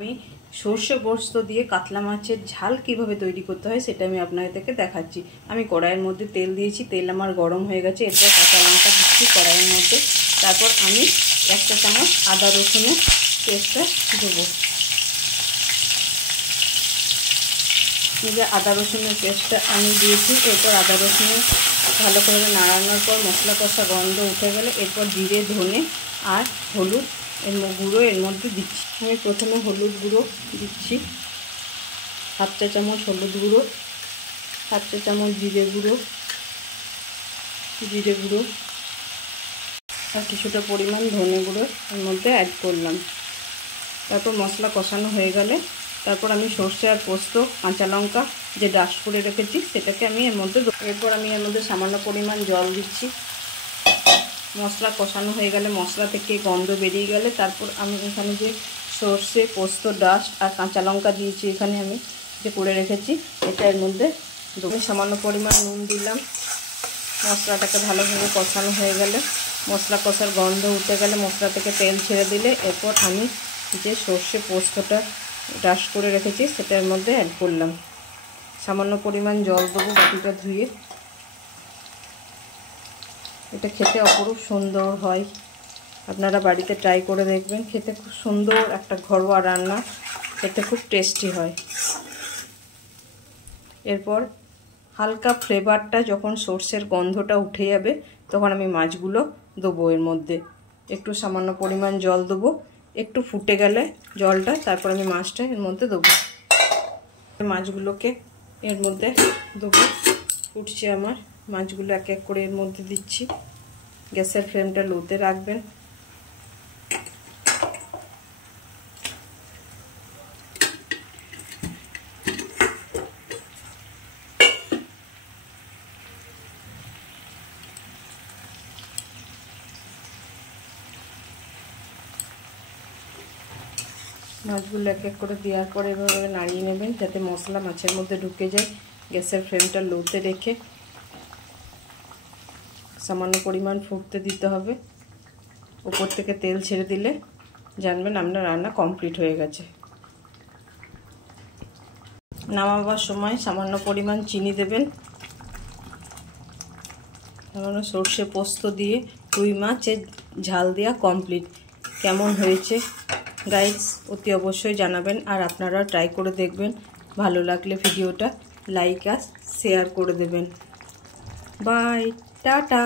আমি সর্ষে পোস্ত দিয়ে কাতলা মাছের ঝাল কিভাবে তৈরি করতে হয় সেটা আমি আপনাদেরকে দেখাচ্ছি। আমি কড়াইয়ের মধ্যে তেল দিয়েছি, তেল আমার গরম হয়ে গেছে। এরপর কাঁচা লঙ্কা দিচ্ছি কড়াইয়ের মধ্যে। তারপর আমি 1 চা চামচ আদা রসুনের পেস্টটা দেবো। আদা রসুনের পেস্টটা আমি দিয়েছি। এরপর আদা রসুনের ভালো করে নাড়ানোর পর মশলা কষা গন্ধ উঠে গেলে এরপর জিরে, ধনে আর হলুদ গুঁড়ো এর মধ্যে দিচ্ছি। আমি প্রথমে হলুদ গুঁড়ো দিচ্ছি, 1/2 চা চামচ হলুদ গুঁড়ো, 1/2 চা চামচ জিরে গুঁড়ো আর কিছুটা পরিমাণ ধনে গুঁড়ো এর মধ্যে অ্যাড করলাম। তারপর মশলা কষানো হয়ে গেলে তারপর আমি সর্ষে আর পোস্ত, কাঁচা লঙ্কা যে ডাস্ট করে রেখেছি সেটাকে আমি এর মধ্যে এরপর আমি এর মধ্যে সামান্য পরিমাণ জল দিচ্ছি। মশলা কষানো হয়ে গেলে, মশলা থেকে গন্ধ বেরিয়ে গেলে তারপর আমি এখানে যে সর্ষে, পোস্ত, ডাস্ট আর কাঁচা লঙ্কা দিয়েছি এখানে আমি যে করে রেখেছি এটা এর মধ্যে দেবো। সামান্য পরিমাণ নুন দিলাম। মশলাটাকে ভালোভাবে কষানো হয়ে গেলে, মশলা কষার গন্ধ উঠে গেলে, মশলা থেকে তেল ছেড়ে দিলে এরপর আমি যে সর্ষে পোস্তটা ডাস্ট করে রেখেছি সেটার মধ্যে অ্যাড করলাম। সামান্য পরিমাণ জল দেবো বাটিটা ধুয়ে। এটা খেতে অপরূপ সুন্দর হয়, আপনারা বাড়িতে ট্রাই করে দেখবেন। খেতে খুব সুন্দর একটা ঘরোয়া রান্না, খেতে খুব টেস্টি হয়। এরপর হালকা ফ্লেভারটা যখন সর্ষের গন্ধটা উঠে যাবে তখন আমি মাছগুলো দেবো এর মধ্যে। একটু সামান্য পরিমাণ জল দেবো, একটু ফুটে গেলে জলটা তারপর আমি মাছটা এর মধ্যে দেবো। মাছগুলোকে এর মধ্যে দেবো। ফুটছে আমার, মাছগুলো এক এক করে এর মধ্যে দিচ্ছি। গ্যাসের ফ্লেমটা লোতে রাখবেন। মাছগুলো এক এক করে দেওয়ার পরে এভাবে নাড়িয়ে নেবেন যাতে মশলা মাছের মধ্যে ঢুকে যায়। গ্যাসের ফ্লেমটা লোতে রেখে সামান্য পরিমাণ ফুটতে দিতে হবে। উপর থেকে তেল ছেড়ে দিলে জানবেন আপনার রান্না কমপ্লিট হয়ে গেছে। নামাবার সময় সামান্য পরিমাণ চিনি দেবেন। সামান্য সর্ষে পোস্ত দিয়ে রুই মাছের ঝাল দেওয়া কমপ্লিট। কেমন হয়েছে গাইস অতি অবশ্যই জানাবেন, আর আপনারা ট্রাই করে দেখবেন। ভালো লাগলে ভিডিওটা লাইক আর শেয়ার করে দেবেন। Bye, tata.